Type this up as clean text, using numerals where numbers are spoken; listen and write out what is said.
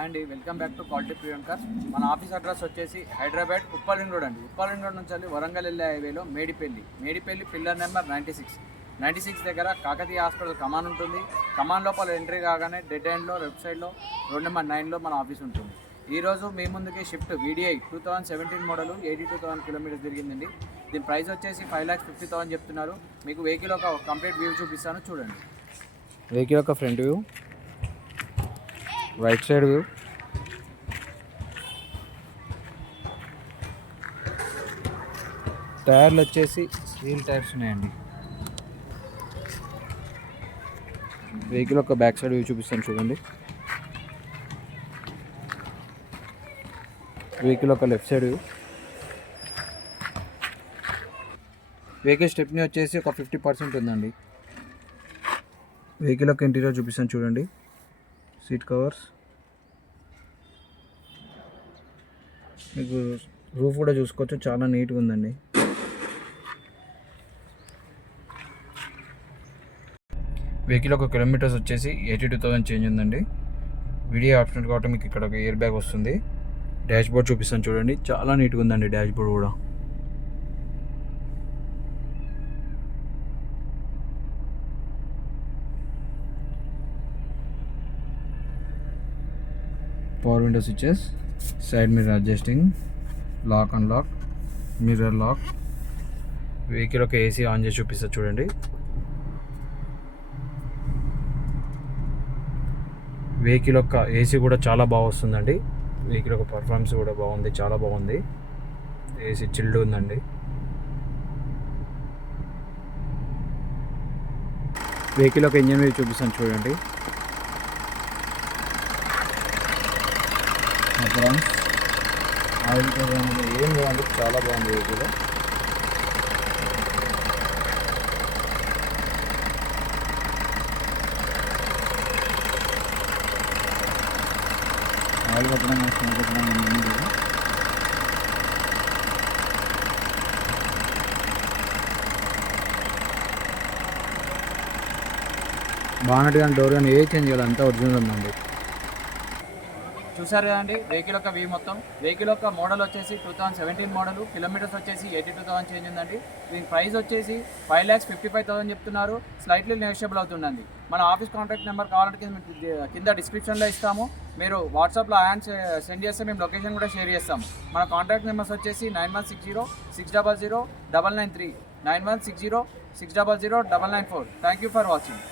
And welcome back to quality ప్రియం cars. మన office address వచ్చేసి హైదరాబాద్ ఉప్పల్ రింగ్ రోడ్ అండి. ఉప్పల్ రింగ్ రోడ్ నుంచి వెళ్ళి వరంగల్ వెళ్ళే హైవేలో మేడిపల్లి పిల్లర్ నెంబర్ 96 దగ్గర కాకతీయ హాస్పిటల్ కమాన్ ఉంటుంది. కమాన్ లోపల ఎంట్రీ కాగానే డెడ్ ఎండ్లో లెఫ్ట్ సైడ్లో రోడ్ నెంబర్ 9లో మన ఆఫీస్ ఉంటుంది. ఈరోజు మీ ముందుకి షిఫ్ట్ VDI 2017 మోడల్ 82,000 కిలోమీటర్స్ తిరిగిందండి. దీని ప్రైస్ వచ్చేసి 5,50,000 చెప్తున్నారు. మీకు వెహికల్ ఒక కంప్లీట్ వ్యూ చూపిస్తాను, చూడండి. వెహికల్ ఒక front view, right side view, టైర్లు వచ్చేసి వీల్ టైర్స్ ఉన్నాయండి. వెహికల్ ఒక బ్యాక్ సైడ్ వ్యూ చూపిస్తాను, చూడండి. వెహికల్ ఒక left side view. Vehicle stepney వచ్చేసి ఒక 50% ఉందండి. వెహికల్ ఒక ఇంటీరియర్ చూపిస్తాను, చూడండి. సీట్ కవర్స్, మీకు రూఫ్ కూడా చూసుకోవచ్చు, చాలా నీట్గా ఉందండి. వెహికల్ ఒక కిలోమీటర్స్ వచ్చేసి 82,000 చేంజ్ ఉందండి. వీడియో ఆప్షనల్ కాబట్టి మీకు ఇక్కడ ఒక ఎయిర్ బ్యాగ్ వస్తుంది. డాష్ బోర్డ్ చూపిస్తాను, చూడండి. చాలా నీట్గా ఉందండి డాష్ బోర్డ్ కూడా. Power window switches, side mirror adjusting, lock unlock, mirror lock. Vehicle ఒక AC ఆన్ చేసి చూపిస్తా, చూడండి. వెహికల్ యొక్క AC కూడా చాలా బాగా వస్తుందండి. వెహికల్ యొక్క పర్ఫార్మెన్స్ కూడా బాగుంది, చాలా బాగుంది. AC చిల్డ్ ఉందండి. వెహికల్ ఒక ఇంజన్ మీద చూపిస్తాను, చూడండి. ఆయిల్ ఏం బాగుంది, చాలా బాగుంది వెహికల్. ఆయిల్ కొట్టడం బాగున్నట్టుగా డోర్ కానీ ఏ చేంజ్ చేయాలి, అంతా ఒరిజినల్ ఉందండి. చూసారు కదండి వెహికల్ యొక్క వ్యూ మొత్తం. వెహికల్ యొక్క మోడల్ వచ్చేసి 2017 మోడల్, కిలోమీటర్స్ వచ్చేసి 82,000 చేంజ్ ఉందండి. దీని ప్రైస్ వచ్చేసి 5,55,000 చెప్తున్నారు. స్లైట్లీ నెగోషియబుల్ అవుతుందండి. మన ఆఫీస్ కాంటాక్ట్ నెంబర్ కావాలంటే కింద డిస్క్రిప్షన్లో ఇస్తాము. మీరు వాట్సాప్లో సెండ్ చేస్తే మేము లొకేషన్ కూడా షేర్ చేస్తాము. మన కాంటాక్ట్ నెంబర్స్ వచ్చేసి 9160 600 993, 9160 600 994. Thank you for watching.